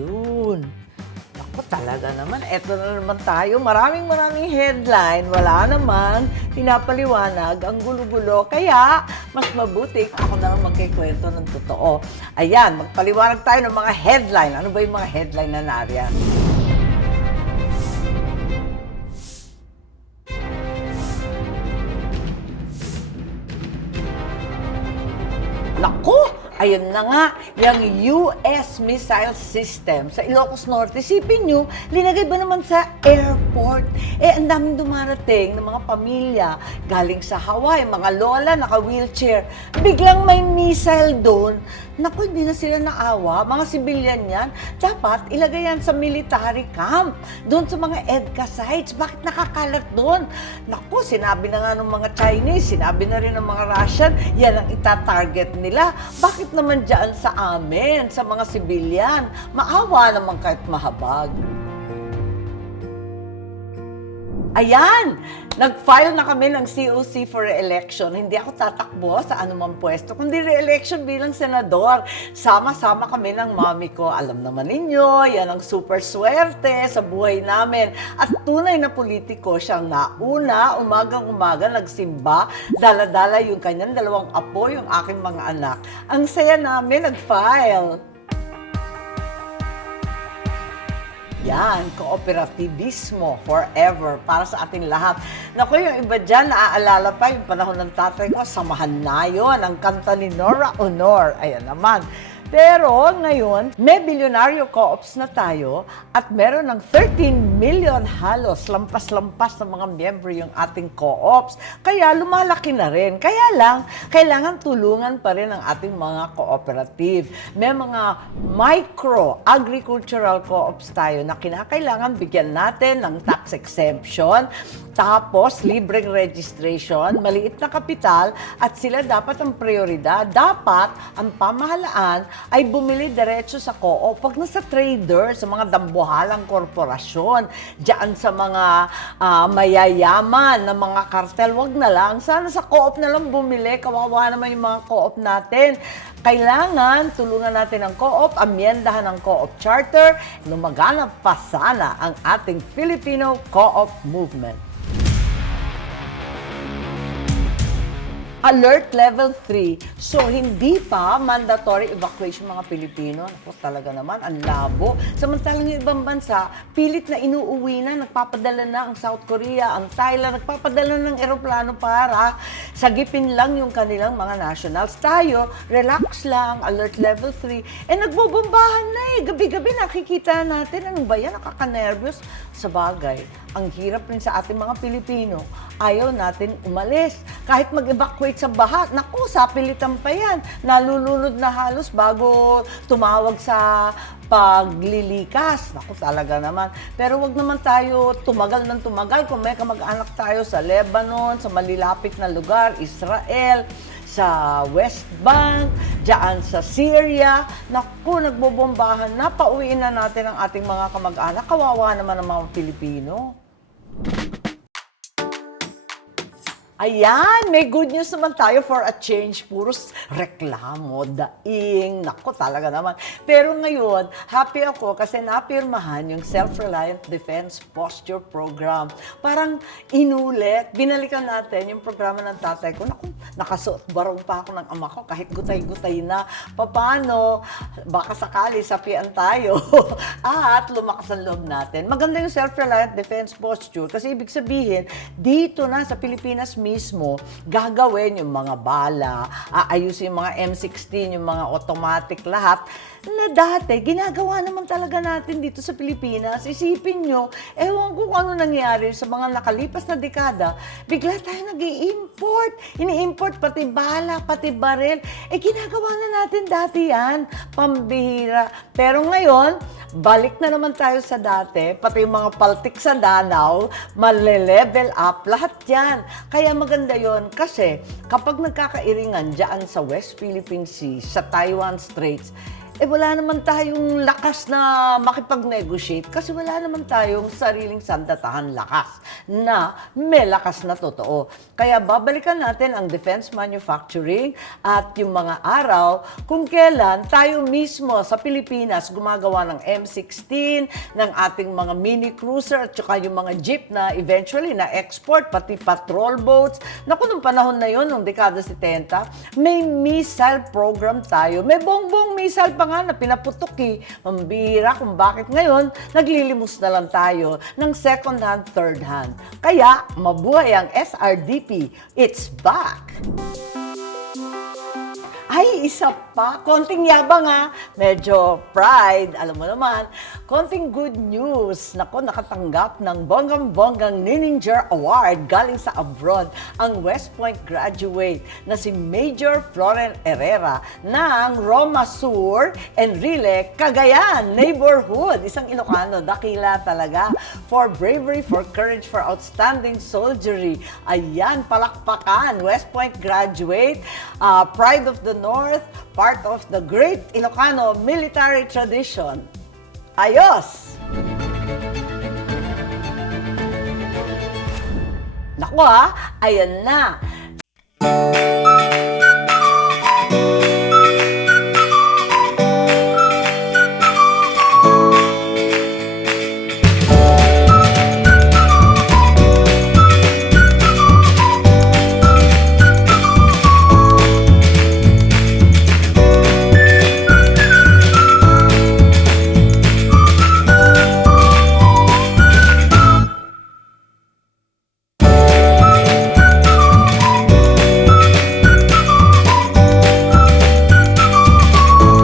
Ayun. Ako talaga naman, eto na naman tayo. Maraming maraming headline. Wala naman. Pinapaliwanag ang gulo-gulo. Kaya, mas mabuti ako na lang magkikwento ng totoo. Ayan, magpaliwanag tayo ng mga headline. Ano ba yung mga headline na nariyan? Ayun na nga, yung US missile system sa Ilocos Norte, sipin nyo, linagay ba naman sa airport? Eh, ang daming dumarating ng mga pamilya galing sa Hawaii, mga lola, naka-wheelchair. Biglang may missile doon. Naku, hindi na sila naawa. Mga civilian yan. Dapat ilagay yan sa military camp. Doon sa mga EDCA sites. Bakit nakakalat doon? Naku, sinabi na nga ng mga Chinese, sinabi na rin ng mga Russian, yan ang itatarget nila. Bakit naman dyan sa amin, sa mga civilian? Maawa naman kahit mahabag. Ayan! Nag-file na kami ng COC for re-election. Hindi ako tatakbo sa anumang pwesto, kundi re-election bilang senador. Sama-sama kami ng mami ko. Alam naman ninyo, yan ang super swerte sa buhay namin. At tunay na politiko siyang nauna, umagang-umaga, nagsimba, dala-dala yung kanyang dalawang apo, yung aking mga anak. Ang saya namin, nag-file. Yan, kooperativismo forever para sa ating lahat. Naku, yung iba dyan, naaalala pa yung panahon ng tatay ko, samahan na yun, ang kanta ni Nora Honor. Ayan naman. Pero ngayon, may bilyonaryo co-ops na tayo at meron ng 13 million halos, lampas-lampas na mga miyembro yung ating co-ops. Kaya lumalaki na rin. Kaya lang, kailangan tulungan pa rin ang ating mga cooperative. May mga micro agricultural co-ops tayo na kinakailangan bigyan natin ng tax exemption, tapos libreng registration, maliit na kapital, at sila dapat ang prioridad. Dapat ang pamahalaan ay bumili diretso sa co-op, wag na sa trader, sa mga dambuhalang korporasyon, diyan sa mga ah, mayayaman na mga kartel, wag na lang. Sana sa co-op na lang bumili, kawawa naman yung mga co-op natin. Kailangan tulungan natin ang co-op, amyendahan ang co-op charter, lumaganap pa sana ang ating Filipino co-op movement. Alert level 3. So, hindi pa mandatory evacuation mga Pilipino. Ako talaga naman, ang labo. Samantalang yung ibang bansa, pilit na inuuwi na, nagpapadala na ang South Korea, ang Thailand, nagpapadala ng eroplano para sagipin lang yung kanilang mga nationals. Tayo, relax lang, alert level 3. Eh, nagbobombahan na eh. Gabi-gabi nakikita natin, ano ba yan? Nakaka-nervous. Sa bagay, ang hirap rin sa ating mga Pilipino. Ayaw natin umalis. Kahit mag-evacuate sa baha, naku, sapilitan pa yan. Nalulunod na halos bago tumawag sa paglilikas. Naku, talaga naman. Pero wag naman tayo tumagal ng tumagal. Kung may kamag-anak tayo sa Lebanon, sa malilapit na lugar, Israel, sa West Bank, dyan sa Syria. Naku, nagbobombahan na. Pauwiin na natin ang ating mga kamag-anak. Kawawa naman ang mga Pilipino. Ayan, may good news naman tayo for a change. Puros reklamo, daing, nako talaga naman. Pero ngayon, happy ako kasi napirmahan yung Self-Reliant Defense Posture Program. Parang inulit, binalikan natin yung programa ng tatay ko. Naku, nakasuot barong pa ako ng ama ko kahit gutay-gutay na. Paano, baka sakali sapian tayo at lumakas ang loob natin. Maganda yung Self-Reliant Defense Posture kasi ibig sabihin, dito na sa Pilipinas mismo, gagawin yung mga bala, aayusin yung mga M16, yung mga automatic lahat, na dati, ginagawa naman talaga natin dito sa Pilipinas. Isipin nyo, ewan ko kung ano nangyari sa mga nakalipas na dekada, bigla tayo nag import Ini-import pati bala, pati baril. Eh, ginagawa na natin dati yan. Pambihira. Pero ngayon, balik na naman tayo sa dati, pati yung mga paltik sa Danau, male-level up, lahat yan. Kaya maganda yon kasi kapag nagkakairingan dyan sa West Philippine Sea, sa Taiwan Straits, eh wala naman tayong lakas na makipag-negotiate kasi wala naman tayong sariling sandatahan lakas na may lakas na totoo. Kaya babalikan natin ang defense manufacturing at yung mga araw kung kailan tayo mismo sa Pilipinas gumagawa ng M16, ng ating mga mini cruiser at saka yung mga jeep na eventually na export, pati patrol boats. Naku, nung panahon na yon nung dekada 70, may missile program tayo. May bongbong missile pa nga na pinaputok eh. Mambira kung bakit ngayon naglilimos na lang tayo ng second hand, third hand. Kaya, mabuhay ang SRDP. It's back! Ay, isa pa. Konting yabang ha. Medyo pride. Alam mo naman. Konting good news. Nako, nakatanggap ng bonggang-bonggang Nininger Award galing sa abroad ang West Point graduate na si Major Floren Herrera ng Roma Sur, Enrile, Cagayan Neighborhood. Isang Ilocano, dakila talaga. For bravery, for courage, for outstanding soldiery. Ayan, palakpakan. West Point graduate, uh, pride of the North, part of the great Ilocano military tradition. Ayos! Naku ha, ayan na.